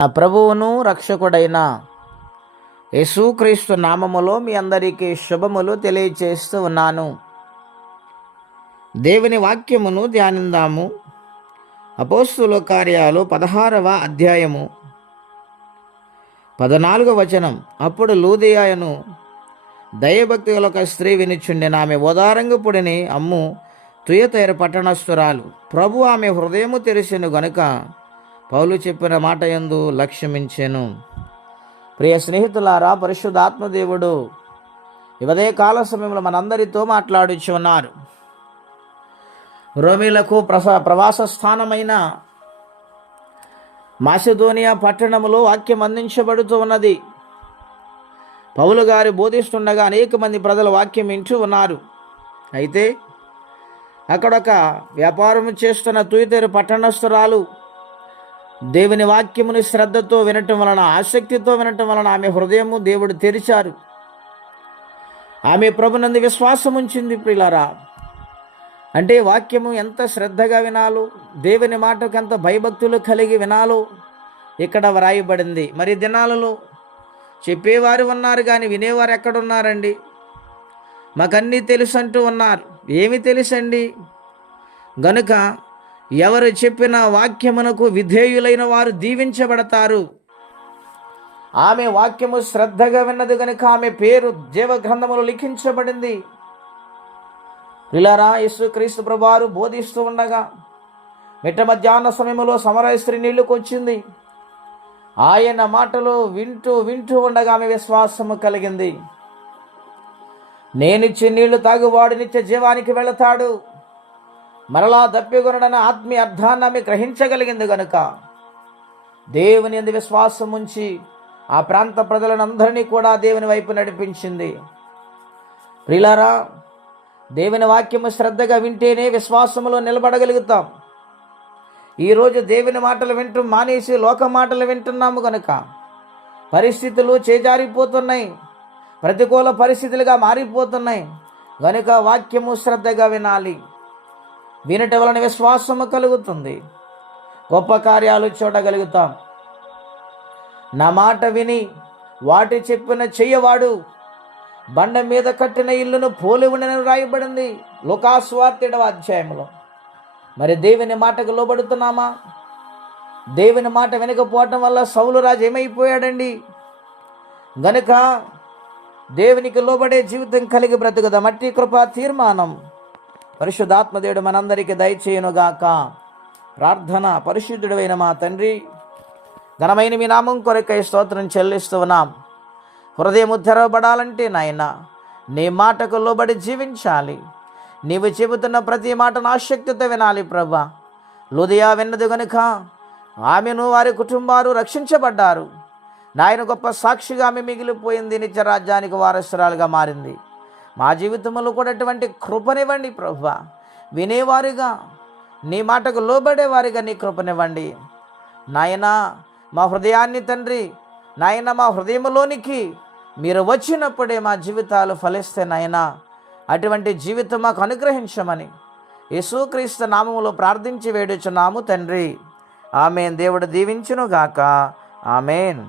నా ప్రభువును రక్షకుడైన యేసుక్రీస్తు నామములో మీ అందరికీ శుభములు తెలియచేస్తూ ఉన్నాను. దేవుని వాక్యమును ధ్యానిందాము. అపోస్తుల కార్యాలు పదహారవ అధ్యాయము. పద్నాలుగవ వచనం. అప్పుడు లూదియాయను దయభక్తి గల ఒక స్త్రీ వినిచుండెన ఆమె ఓదారంగపుడిని అమ్ము తుయతైర పట్టణస్థురాలు. ప్రభు ఆమె హృదయము తెరిసెను గనుక పౌలు చెప్పిన మాట ఎందు లక్ష్యమించెను. ప్రియ స్నేహితులారా పరిశుద్ధాత్మదేవుడు ఇవదే కాల సమయంలో మనందరితో మాట్లాడుచు ఉన్నారు రోమిలకు ప్రస ప్రవాస స్థానమైన మాసిదోనియా పట్టణములో వాక్యం అందించబడుతూ ఉన్నది. పౌలు గారు బోధిస్తుండగా అనేక మంది ప్రజలు వాక్యం వింటూ ఉన్నారు. అయితే అక్కడొక వ్యాపారం చేస్తున్న తూయితేరు పట్టణస్థురాలు దేవుని వాక్యముని శ్రద్ధతో వినటం వలన ఆసక్తితో వినటం వలన ఆమె హృదయము దేవుడు తెరిచారు. ఆమె ప్రభునందు విశ్వాసం ఉంచింది ప్రిలారా అంటే వాక్యము ఎంత శ్రద్ధగా వినాలో దేవుని మాటకు ఎంత భయభక్తులు కలిగి వినాలో ఇక్కడ వ్రాయబడింది. మరి దినాలలో చెప్పేవారు ఉన్నారు కానీ వినేవారు ఎక్కడున్నారండి? మాకన్నీ తెలుసు అంటూ ఉన్నారు. ఏమి తెలుసండి? గనుక ఎవరు చెప్పిన వాక్యమునకు విధేయులైన వారు దీవించబడతారు. ఆమె వాక్యము శ్రద్ధగా విన్నది గనుక ఆమె పేరు జీవ గ్రంథములు లిఖించబడింది. ఇలారా యేసు క్రీస్తు ప్రభువారు బోధిస్తూ ఉండగా మిట్ట మధ్యాహ్న సమయంలో సమరయ స్త్రీ నీళ్ళకు వచ్చింది ఆయన మాటలు వింటూ వింటూ ఉండగా ఆమె విశ్వాసము కలిగింది. నేనిచ్చే నీళ్ళు తాగువాడు నిత్య జీవానికి వెళతాడు. మరలా దప్పికొనడన్న ఆత్మీయ అర్థాన్ని ఆమె గ్రహించగలిగింది గనుక. దేవుని ఎందు విశ్వాసం ఉంచి ఆ ప్రాంత ప్రజలందరినీ కూడా దేవుని వైపు నడిపించింది. ప్రిలారా దేవుని వాక్యము శ్రద్ధగా వింటేనే విశ్వాసములో నిలబడగలుగుతాం. ఈరోజు దేవుని మాటలు వింటూ మానేసి లోక మాటలు వింటున్నాము కనుక పరిస్థితులు చేజారిపోతున్నాయి. ప్రతికూల పరిస్థితులుగా మారిపోతున్నాయి. కనుక వాక్యము శ్రద్ధగా వినాలి. వినట వలన విశ్వాసము కలుగుతుంది. గొప్ప కార్యాలు చూడగలుగుతాం. నా మాట విని వాటి చెప్పిన చెయ్యవాడు బండ మీద కట్టిన ఇల్లును పోలి ఉండని రాయబడింది లోకాస్వార్తెడవ అధ్యాయంలో మరి దేవుని మాటకు లోబడుతున్నామా? దేవుని మాట వినకపోవటం వల్ల సౌలు రాజు ఏమైపోయాడండి? గనుక దేవునికి లోబడే జీవితం కలిగి బ్రతుకుదా. మట్టి కృప తీర్మానం. పరిశుద్ధాత్మదేవుడు మనందరికీ దయచేయునుగాక. ప్రార్థన పరిశుద్ధుడైన మా తండ్రి ఘనమైన మీ నామం కొరకై స్తోత్రం చెల్లిస్తూ ఉన్నాం. హృదయం తెరవబడాలంటే నాయన నీ మాటకు లోబడి జీవించాలి. నీవు చెబుతున్న ప్రతి మాటను ఆసక్తితో వినాలి ప్రభా. లుదియా విన్నది గనుక ఆమెను వారి కుటుంబాలు రక్షించబడ్డారు. నాయన గొప్ప సాక్షిగా ఆమె మిగిలిపోయింది. నిత్యరాజ్యానికి వారసురాలుగా మారింది. మా జీవితంలో కూడా అటువంటి కృపనివ్వండి ప్రభా. వినేవారుగా నీ మాటకు లోబడేవారిగా నీ కృపనివ్వండి. నాయనా మా హృదయాన్ని తండ్రి నాయన మా హృదయంలోనికి మీరు వచ్చినప్పుడే మా జీవితాలు ఫలిస్తే నాయనా. అటువంటి జీవితం మాకు అనుగ్రహించమని యేసుక్రీస్తు నామములో ప్రార్థించి వేడుచున్నాము తండ్రి. ఆమెన్. దేవుడు దీవించునుగాక. ఆమెన్.